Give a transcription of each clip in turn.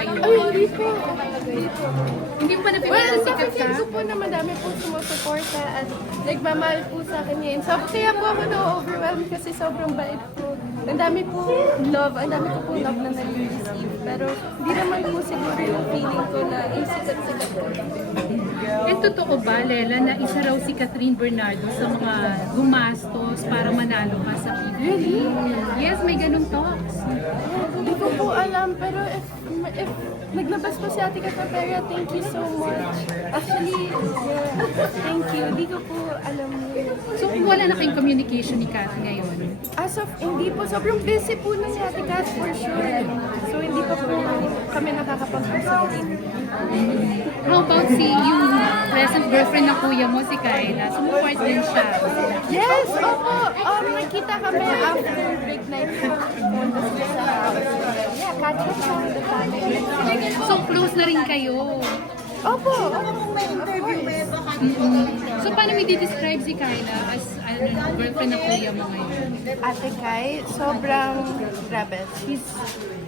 kayo? Ay, hindi po. Hindi pa Well, napipili sikat ka? nakikita ko po na madami po sumusuporta at nagmamahal po sa akin ngayon. So, kaya po ako na-overwhelmed kasi sobrang bait po. Ang dami po love, ang dami ko po love na nag-receive. Pero hindi naman po siguro yung feeling ko na yung sikat-sikat ko. Eh, totoo ba, Lela, na isa raw si Catherine Bernardo sa mga gumastos para manalo ka sa PBB? Really? Yes, may ganung talks. Hindi ko po alam, pero if naglabas po si Ate Catherine, thank you so much. Actually, yeah, thank you. Hindi ko po alam yun. So, wala na kayong communication ni Kat ngayon? As of, hindi po. Sobrang busy po na si Ate Kat for sure. So, hindi pa po kami nakakapag-usap. How about si yung present girlfriend ng kuya mo, si Kayla? Sumuport din siya. Yes! Opo! Nakita kami after Big Night po. Punta sila sa house. Yeah, catch up sa the family. So, close na rin kayo. Opo! Of course. So, paano mo i-describe si Kayla as girlfriend ng kuya mo ngayon? Ate Kai, sobrang grabe. She's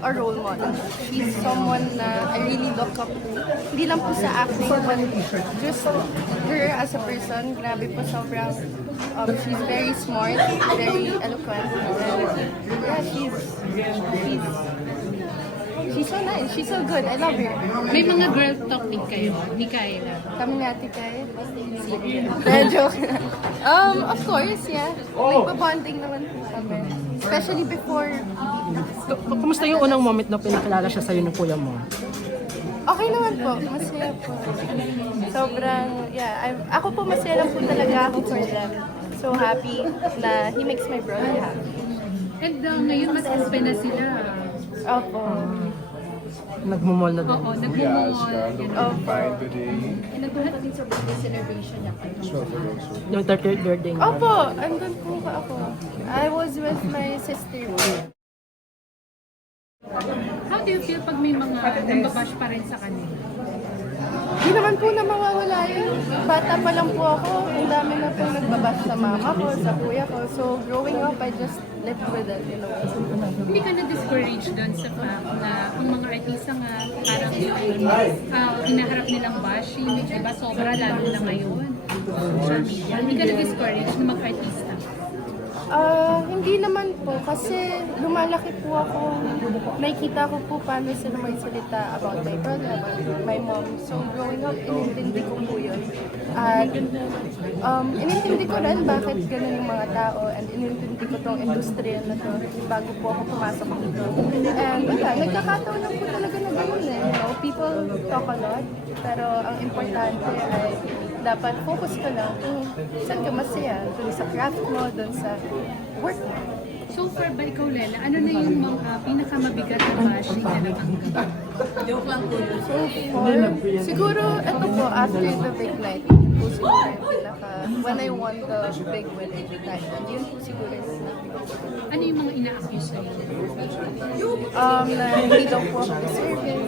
a role model. She's someone na I really look up to. Hindi lang po sa acting, but just her as a person. Grabe po, sobrang, she's very smart, very eloquent. And yeah, she's so nice. She's so good. I love her. May mga girl talk din kayo ni Kayla. Kami ni Ate Kai. Joke. Of course, yeah. Nagpa-bonding naman po kami. Especially before. Kumusta yung unang moment na pinakilala siya sa'yo ng kuya mo? Okay naman po. Masaya po. Sobrang, yeah. Ako po masaya lang po talaga ako for them. So happy na he makes my brother happy. And ngayon, mas open na sila. Opo. Nagmumol na din. Oo, Yeah, nagmumol. Scandal fine today. Nagbuhat din sa birthday celebration niya kayo. Yung 30th birthday niya. Opo, andun po ako. I was with my sister. How do you feel pag may mga nambabash pa rin sa kanila? Hindi naman po na mawawala yun. Bata pa lang po ako. Ang dami na po nagbabash sa mama ko, sa kuya ko. So growing up, I just lived with it, you know. Hindi ka na-discourage doon sa fact na ang mga artista nga parang hinaharap nilang bashing, diba sobra lalo na ngayon. Social media. Hindi ka na-discourage na mag-artista. Hindi naman po kasi lumalaki po ako. Nakikita ko po paano sila may salita about my brother, about my mom. So growing up, inintindi ko po yun. At inintindi ko rin bakit ganun yung mga tao and inintindi ko tong industriya na to bago po ako pumasok dito. And wala, nagkakataon lang po talaga na ganun eh. You know, people talk a lot, pero ang importante ay dapat focus ka lang kung saan ka masaya, dun sa craft mo, dun sa work mo. So far ba ikaw, Lela, ano na yung mga pinakamabigat na bashing na natanggap? So far, siguro ito po, after the big night, yun po siguro yung when I won the big winning title, yun po siguro yung Ano yung mga ina-accuse sa'yo? na hindi daw po ako deserving.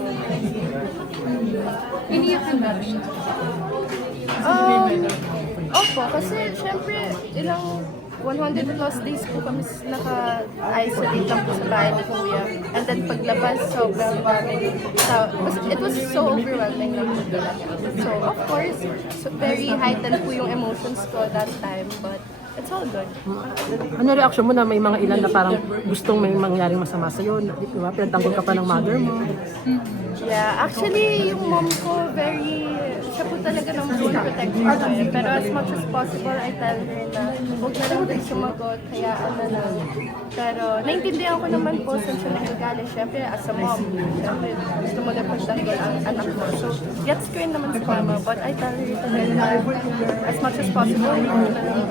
Iniyakan ba siya? Opo, kasi syempre, ilang 100 plus days po kami naka-isolate lang po sa bahay ni Kuya. And then paglabas, sobrang daming tao. It was so overwhelming lang po talaga. So, of course, very heightened po yung emotions ko that time. But it's all good. Ano reaction mo na may mga ilan na parang gustong may mangyaring masama sa'yo? Di ba? Pinagtanggol ka pa ng mother mo. Yeah, actually, yung mom ko, siya po talaga ng full protection ko eh. Pero as much as possible, I tell her na huwag na lang din sumagot, hayaan na lang. Pero naintindihan ko naman po saan siya nagagaling. Siyempre, as a mom, siyempre, gusto mo na pagtanggol ang anak mo. So, gets ko rin naman si mama, but I tell her talaga na as much as possible, huwag na lang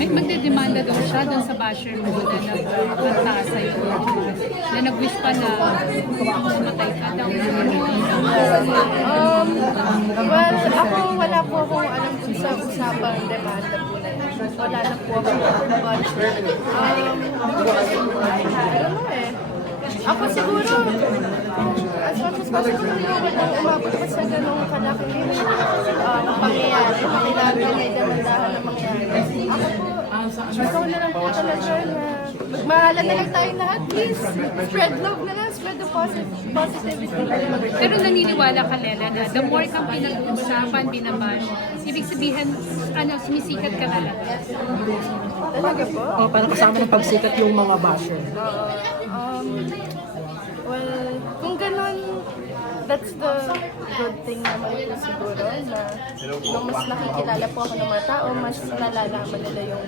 Magdedemanda daw siya doon sa basher mo na nagkanta sa'yo. Na nag-wish pa na mamatay ka daw. Well, ako wala po akong alam kung sa usapang demanda po na yun. Wala na po ako. But, ano eh. Ako siguro, as much as possible, hindi ko umabot pa sa ganong kalaking pangyayari. Kailangan may demandahan na mangyayari. Ako po, ikaw na lang po talaga na magmahalan na lang tayong lahat. Please, spread love na lang, spread the positivity. Pero naniniwala ka, Lela, na the more kang pinag-uusapan, binabash, ibig sabihin, sumisikat ka talaga. Talaga po? O parang kasama ng pagsikat yung mga basher. Well, kung ganun, that's the good thing naman po siguro na nung mas nakikilala po ako ng mga tao, mas nalalaman nila yung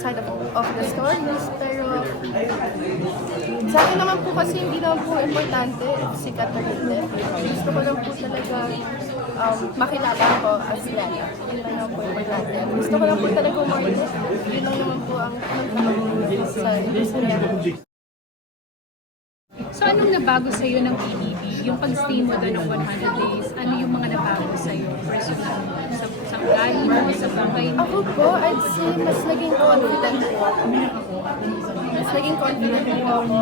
side of the stories. Pero sa akin naman po kasi hindi naman po importante if sikat na hindi. Gusto ko lang po talaga makilala ko as Lala. Yun lang naman po importante. Gusto ko lang po talaga umarte. Yun lang naman po ang sa industriya. So anong nabago sa'yo ng PBB? Yung pag-stay mo doon ng 100 days, ano yung mga nabago sa'yo? Personal, sa ugali mo, sa buhay mo? Ako po, I'd say mas naging confident po ako. Mas naging confident po ako.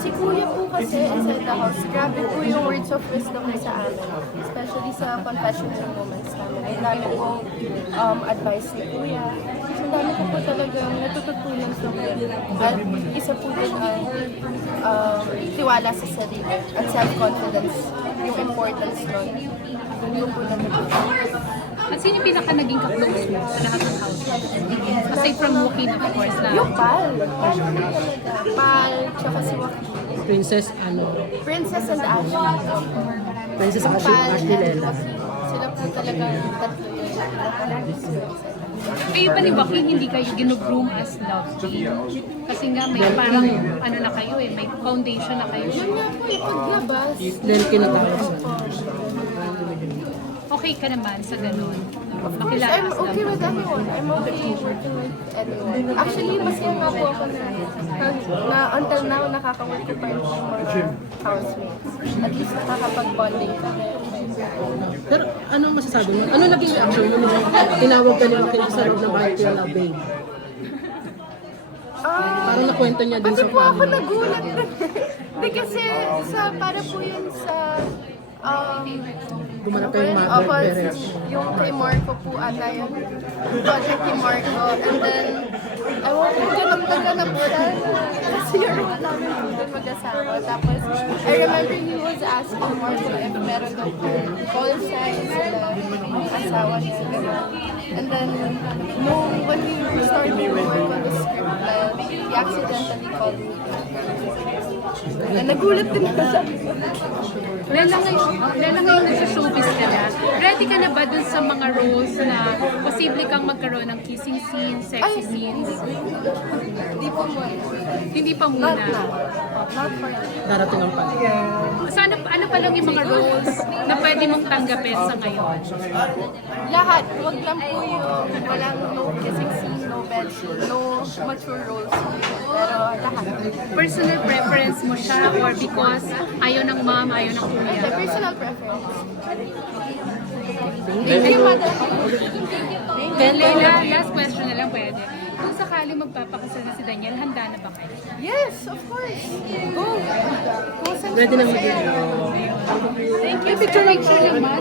Si Kuya po kasi inside the house, grabe po yung words of wisdom niya sa amin. Especially sa confessional moments namin. Ang dami pong advice ni Kuya. Ang dami ko po talagang natututunan sa Kuya. At isa po din ang tiwala sa sarili at self-confidence. Yung importance nun. Yung po natutunan. At sino yung pinaka naging ka-close mo sa lahat ng house? Aside from Wookie, of course, na Yung Pal. Pal po talaga. Pal, tsaka si Joaquin. Princess, Princess and Ashley. Princess Pal Ashley and Lela. Joaquin. Sila po talaga yung tatlo yun. kayo pa ni Joaquin, hindi kayo ginugroom as love team. Kasi nga may parang ano na kayo may foundation na kayo. Yun nga po, yung paglabas. Dahil kinatapos na. Okay ka naman sa ganun. Of course, Makilala I'm as okay love with anyone. I'm okay working with anyone. Actually, masaya nga po ako na until now, nakaka-work ko pa rin yung mga housemates. At least nakakapag-bonding kami. Pero anong masasabi mo? Ano naging reaction mo nung tinawag ka nila sa loob ng bahay ko na babe? Parang nakwento niya din Pati sa po ako family. nagulat. Di kasi para po yun sa Gumanap kayong mother, Opo, parents. yung kay Marco po ata yun. Project ni Marco. And then, ewan ko, ganap po na. Kasi yung role namin po doon mag-asawa. Tapos, I remember he was asking Marco if meron daw po call signs sila asawa niya. Ganun. And then, when we were starting to work on the script, he accidentally called me. And nagulat din ako sa Lela ngayon nasa showbiz ka na. Ready ka na ba dun sa mga roles na posible kang magkaroon ng kissing scenes, sexy scenes? Hindi po mo. Hindi pa muna. Not for now. Darating ang panahon. Sana, ano pa lang yung mga roles na pwede mong tanggapin sa ngayon? Lahat. Huwag lang po yung walang no kissing scene, no bed scene, no mature roles. Pero lahat. Personal preference mo siya or because ayaw ng mom, ayaw ng kuya? The personal preference. Thank you, madam. Then Leila, last question na lang pwede. Kung sakali magpapakasal na si Daniel, handa na ba kayo? Yes, of course. Go. Kung saan Ready na siya mag-video. Thank you. Picture naman.